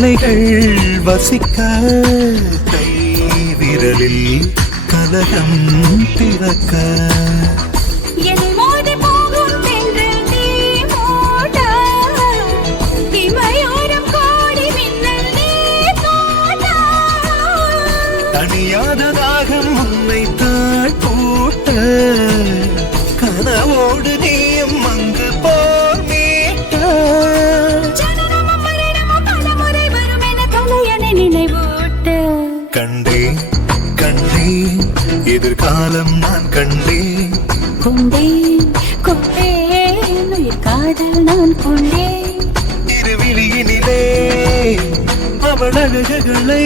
கவலைகள் வசிக்க கை விரலில் கலகம் பிறக்க தனியாத தாகம் உன்னை தாழ்பூட்ட கனவோடு நீயும் அங்கு போர் மீட்ட கண்டேன் கண்டேன் எதிர்காலம் நான் கண்டேன் கொண்டேன் கொண்டேன் உயிர் காதல் நான் கொண்டேன் திருவிழியினிலே அவள் அழகுகளை